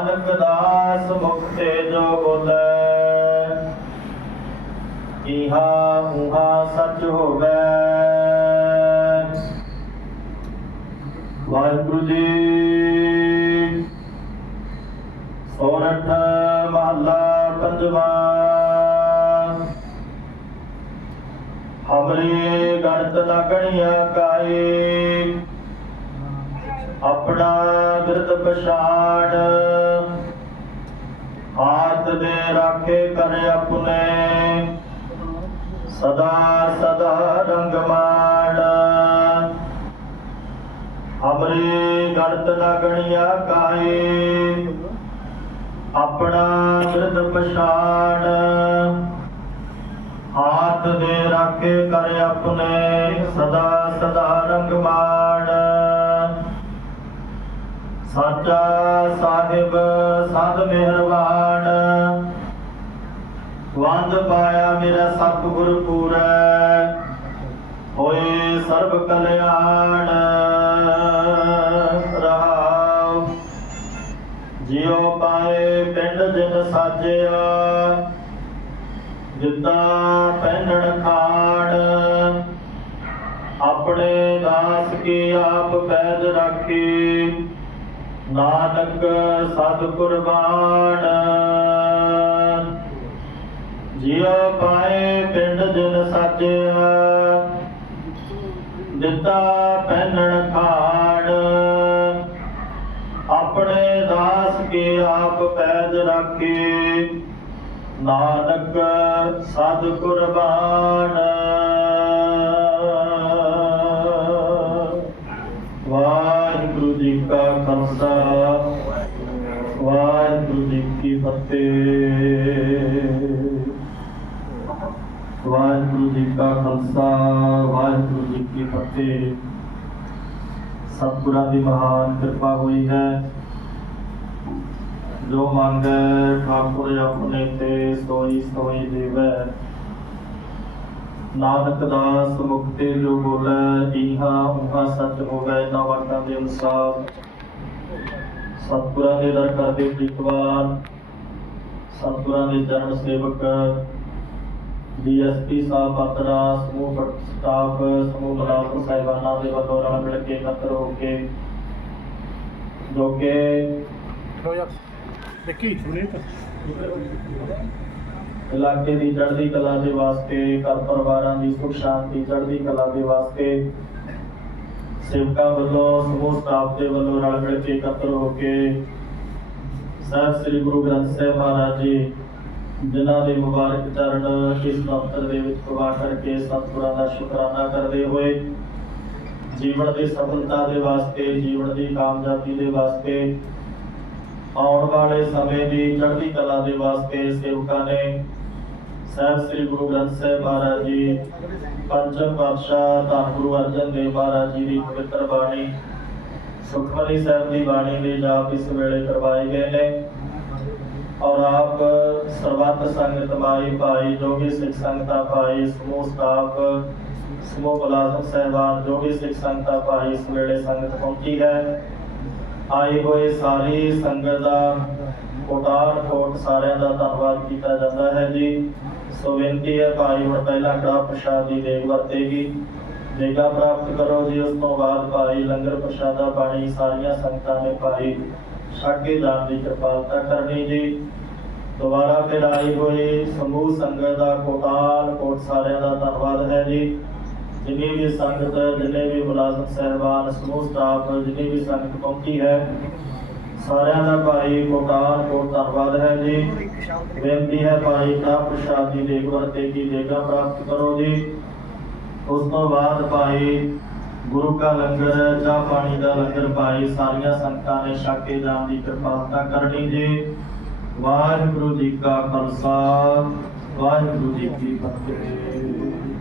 ਨਾਨਕ ਦਾਸ ਮੁਕਤੇ ਜੋ ਬੋਲੇ। ਇਹਾ ਉਹਾ ਸੱਚ ਹੋਵੇ। ਵਾਹਿਗੁਰੂ ਜੀ ਸੋਰਠ ਮਹੱਲਾ ਪੰਜਵਾ। ਹਮਰੇ ਗਣਤ ਨ ਕਾਏ। ਆਪਣਾ ਬਿਰਦ ਪਛਾੜ। ਹਾਥ ਦੇ ਰਾਖੇ ਕਰ ਆਪਣੇ। ਸਦਾ ਸਦਾ ਰੰਗ ਮਾੜ। ਹਮਰੇ ਗਣਤ ਨ ਗਣਿਆ ਕਾਏ। ਆਪਣਾ ਬਿਰਦ ਪਛਾੜ। ਹਾਥ ਦੇ ਰਾਖੇ ਕਰ ਆਪਣੇ। ਸਦਾ ਸਦਾ ਰੰਗ ਮਾੜ। ਸਾਚਾ ਸਾਹਿਬ ਸਦ ਮਿਹਰਬਾਨ। ਵੰਦ ਪਾਇਆ ਮੇਰਾ ਸਤਿਗੁਰ ਪੂਰੈ। ਹੋਏ ਸਰਬ ਕਲਿਆਣ। ਰਹਾਉ। ਜਿਉ ਪਾਏ ਪਿੰਡ ਜਿਨ ਸਾਜਿਆ। ਜਿੱਤਾ ਪਹਿਨਣ ਖਾਣ। ਆਪਣੇ ਦਾਸ ਕੀ ਆਪ ਪੈਦ ਰਾਖੀ। ਨਾਨਕ ਸਤ ਕੁਰਬਾਨ ਜਿਉ ਪਾਏ ਪਿੰਡ ਜਿਨ ਸਾਜਿਆ, ਦਿੱਤਾ ਪਹਿਨਣ ਖਾਣ। ਆਪਣੇ ਦਾਸ ਕੇ ਆਪ ਪੈਜ ਰਾਖੇ, ਨਾਨਕ ਸਦ ਕੁਰਬਾਨ ਫਤਿਹ ਵਾਹਿਗੁਰੂ ਜੀ ਕਾ ਖਾਲਸਾ, ਵਾਹਿਗੁਰੂ ਜੀ ਕੀ ਫਤਿਹ। ਸਤਿਗੁਰਾਂ ਦੀ ਮਹਾਨ ਕਿਰਪਾ ਹੋਈ ਹੈ। ਜੋ ਮੰਗੈ ਠਾਕੁਰ ਆਪਣੇ ਤੇ ਸੋਈ ਸੋਈ ਦੇਵੈ। ਨਾਨਕ ਦਾਸ ਮੁਕਤੇ ਜੋ ਬੋਲੇ ਇਹਾ ਉਹਾ ਸੱਚ ਹੋਵੇ, ਨਾ ਵਾਕਾਂ ਦੇ ਅਨੁਸਾਰ। ਸਤਿਗੁਰਾਂ ਦੇ ਦਰ ਕਰਦੇ ਪ੍ਰੀਤਵਾਨ ਸਤਿਗੁਰਾਂ ਦੇ ਚਰਨ ਸੇਵਕ ਡੀਐਸਪੀ ਸਾਹਿਬ ਪਾਤਰਾ ਸਮੂਹ ਸਟਾਫ ਸਮੂਹ ਬਲਾਕ ਸਾਹਿਬਾਨਾਂ ਦੇ ਵੱਲੋਂ ਰਲ ਮਿਲ ਕੇ ਇਕੱਤਰ ਹੋ ਕੇ ਜੋ ਕਿ ਇਲਾਕੇ ਦੀ ਚੜ੍ਹਦੀ ਕਲਾ ਦੇ ਵਾਸਤੇ ਘਰ ਪਰਿਵਾਰਾਂ ਦੀ ਸੁਖ ਸ਼ਾਂਤੀ ਚੜ੍ਹਦੀ ਕਲਾ ਦੇ ਵਾਸਤੇ ਸੇਵਕਾਂ ਵੱਲੋਂ ਸਮੂਹ ਸਟਾਫ ਦੇ ਵੱਲੋਂ ਰਲ ਮਿਲ ਕੇ ਇਕੱਤਰ ਹੋ ਕੇ ਸਾਹਿਬ ਸ੍ਰੀ ਗੁਰੂ ਗ੍ਰੰਥ ਸਾਹਿਬ ਮਹਾਰਾਜ ਜੀ, ਜਿਨ੍ਹਾਂ ਦੇ ਮੁਬਾਰਕ ਚਰਨ ਇਸ ਦਫ਼ਤਰ ਦੇ ਵਿੱਚ ਪਵਾ ਕਰਕੇ ਸਤਿਗੁਰਾਂ ਦਾ ਸ਼ੁਕਰਾਨਾ ਕਰਦੇ ਹੋਏ, ਜੀਵਨ ਦੀ ਸਫਲਤਾ ਦੇ ਵਾਸਤੇ, ਜੀਵਨ ਦੀ ਕਾਮਯਾਬੀ ਦੇ ਵਾਸਤੇ, ਆਉਣ ਵਾਲੇ ਸਮੇਂ ਦੀ ਚੜ੍ਹਦੀ ਕਲਾ ਦੇ ਵਾਸਤੇ ਸੇਵਕਾਂ ਨੇ ਸਾਹਿਬ ਸ੍ਰੀ ਗੁਰੂ ਗ੍ਰੰਥ ਸਾਹਿਬ ਮਹਾਰਾਜ ਜੀ ਪੰਚਮ ਪਾਤਸ਼ਾਹ ਧੰਨ ਗੁਰੂ ਅਰਜਨ ਦੇਵ ਮਹਾਰਾਜ ਜੀ ਦੀ ਪਵਿੱਤਰ ਬਾਣੀ ਸੁਖਮਨੀ ਸਾਹਿਬ ਦੀ ਬਾਣੀ ਦੇ ਜਾਪ ਇਸ ਵੇਲੇ ਕਰਵਾਏ ਗਏ ਨੇ। ਔਰ ਆਪ ਸਰਬੱਤ ਸੰਗਤ ਮਾਈ ਭਾਈ ਜੋ ਸਿੱਖ ਸੰਗਤਾਂ ਭਾਈ, ਸਮੂਹ ਸਟਾਫ, ਸਮੂਹ ਮੁਲਾਜ਼ਮ ਸਹਿਬਾਨ ਜੋ ਸਿੱਖ ਸੰਗਤਾਂ ਭਾਈ ਇਸ ਵੇਲੇ ਸੰਗਤ ਪਹੁੰਚੀ ਹੈ। ਆਏ ਹੋਏ ਸਾਰੀ ਸੰਗਤ ਦਾ ਕੋਟਾਰ ਕੋਟ ਸਾਰਿਆਂ ਦਾ ਧੰਨਵਾਦ ਕੀਤਾ ਜਾਂਦਾ ਹੈ ਜੀ। ਸੋ ਬੇਨਤੀ ਹੈ ਭਾਈ, ਹੁਣ ਪਹਿਲਾ ਕੜਾ ਪ੍ਰਸ਼ਾਦ ਦੀ ਦੇਗ ਵਰਤੇਗੀ। ਦੇਗਾ ਪ੍ਰਾਪਤ ਕਰੋ ਜੀ, ਉਸ ਤੋਂ ਬਾਅਦ ਭਾਈ ਲੰਗਰ ਪ੍ਰਸ਼ਾਦਾ ਪਾਣੀ, ਸਾਰੀਆਂ ਸੰਗਤਾਂ ਨੇ ਭਾਈ ਛੱਡ ਜਾਣ ਦੀ ਕਿਰਪਾਲਤਾ ਕਰਨੀ ਜੀ। ਦੁਬਾਰਾ ਫਿਰ ਆਈ ਹੋਈ ਸਮੂਹ ਸੰਗਤ ਦਾ ਕੋਟਾਲ, ਕੋਟ ਸਾਰਿਆਂ ਦਾ ਧੰਨਵਾਦ ਹੈ ਜੀ। ਜਿੰਨੀ ਵੀ ਸੰਗਤ, ਜਿੰਨੇ ਵੀ ਮੁਲਾਜ਼ਮ, ਸਹਿਬਾਨ, ਸਮੂਹ ਸਟਾਫ, ਜਿੰਨੀ ਵੀ ਸੰਗਤ ਪਹੁੰਚੀ ਹੈ, ਸਾਰਿਆਂ ਦਾ ਭਾਈ ਕੋਟਾਲ, ਕੋਟ ਧੰਨਵਾਦ ਹੈ ਜੀ। ਬੇਨਤੀ ਹੈ ਭਾਈ ਦਾ ਪ੍ਰਸ਼ਾਦ ਦੀ ਦੇਗ ਵਰਤੇ ਕੀ ਦੇਗਾ ਪ੍ਰਾਪਤ ਕਰੋ ਜੀ। ਉਸ ਤੋਂ ਬਾਅਦ ਭਾਈ ਗੁਰੂ ਕਾ ਲੰਗਰ, ਚਾਹ ਪਾਣੀ ਦਾ ਲੰਗਰ ਭਾਈ ਸਾਰੀਆਂ ਸੰਗਤਾਂ ਨੇ ਛਕ ਕੇ ਜਾਣ ਦੀ ਕਿਰਪਾਲਤਾ ਕਰਨੀ ਜੀ। ਵਾਹਿਗੁਰੂ ਜੀ ਕਾ ਖਾਲਸਾ, ਵਾਹਿਗੁਰੂ ਜੀ ਕੀ ਫਤਿਹ।